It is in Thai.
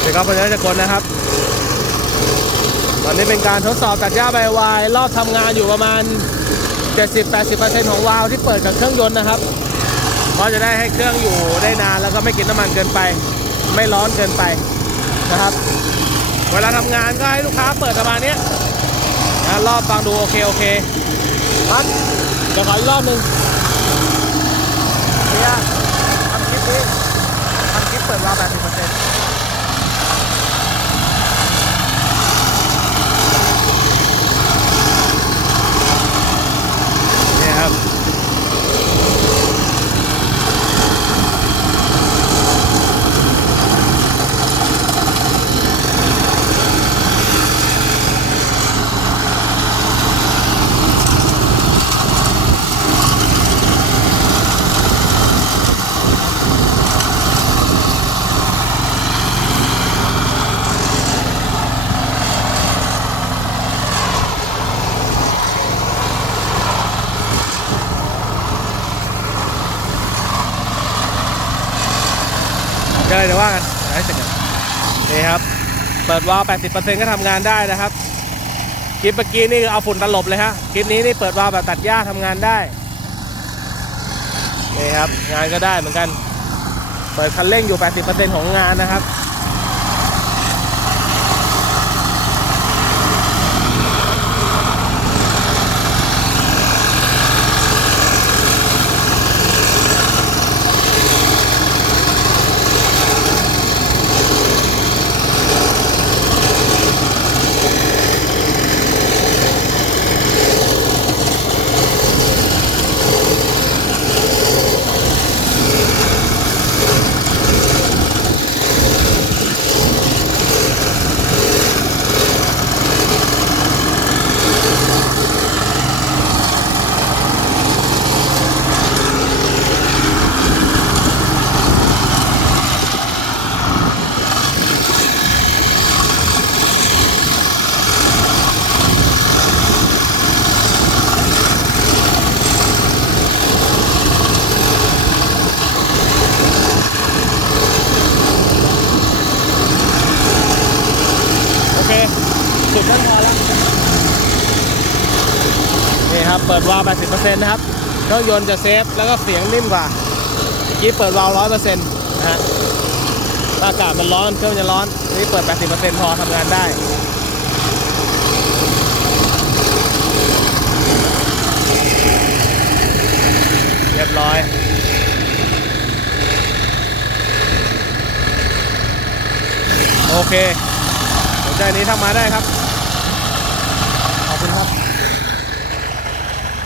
เดี๋ยวก็เป็นจะกลนะครับ ตอนนี้เป็นการทดสอบตัดหญ้าใบวาย รอบทำงานอยู่ประมาณ 70-80%ของวาล์วที่เปิดกับเครื่องยนต์นะครับ เพราะจะได้ให้เครื่องอยู่ได้นานแล้วก็ไม่กินน้ำมันเกินไป ไม่ร้อนเกินไปนะครับ เวลาทำงานก็ให้ลูกค้าเปิดประมาณนี้นะรอบฟังดูโอเคโอเคครับเดี๋ยวขออีกรอบหนึ่งเนี่ยทำคลิปนี้ทำคลิปเปิดวาล์ว80%เนี่ยครับ จะอะไรเดี๋ยวว่ากันให้เสร็จกันนี่ครับ เปิดวาล์ว80%ก็ทำงานได้นะครับ คลิปเมื่อกี้นี่เอาฝุ่นตลบเลยฮะ คลิปนี้นี่เปิดวาล์วแบบตัดหญ้าทำงานได้ นี่ครับ งานก็ได้เหมือนกัน เปิดคันเร่งอยู่ 80%ของงานนะครับ เคสุดขั้นพอแล้วนี่ครับ เปิดวาล์ว80%นะครับเครื่องยนต์จะเซฟแล้วก็เสียงนิ่มกว่าเมื่อกี้เปิดวาล์ว100%นะฮะอากาศมันร้อนเครื่องมันจะร้อนนี่เปิด 80%พอทำงานได้เรียบร้อย โอเค ได้นี้ทำมาได้ครับ ขอบคุณครับ